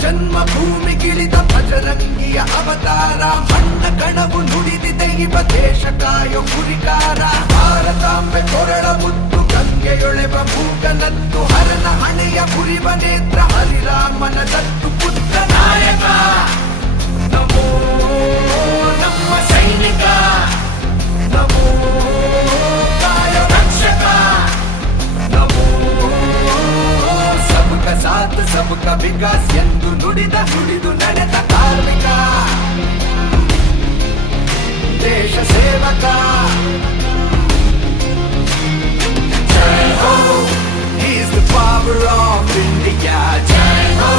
ಜನ್ಮ ಭೂಮಿಗಿಳಿದ ಭಜರಂಗಿಯ ಅವತಾರ ಮಣ್ಣ ಕಣವು ನುಡಿದಿದೆ ಇವ ದೇಶ ಕಾಯೋ ಕುರಿಕಾರ ಭಾರತಾಂಬೆ ಕೊರಳ ಮುತ್ತು ಗಂಗೆಯೊಳೆವ ಮೂಕನತ್ತು ಹರನ ಹಣೆಯ ಪುರಿವ ನೇತ್ರ ಹರಿರಾಮನ ದತ್ತು ಪುತ್ರ ನಾಯಕ ನಮೋ ನಮ್ಮ ಸೈನಿಕ ನಮೋ ಕಾಯ ರಕ್ಷಕ ನಮೋ ಸಬಕ ಸಾಥ್ ಸಬಕ ವಿಕಾಸ್ ಎಂದು ನುಡಿದು ನಡೆದ ಕಾರ್ಮಿಕ ದೇಶ ಸೇವಕ Jai Ho, he's the power of India. Jai Ho.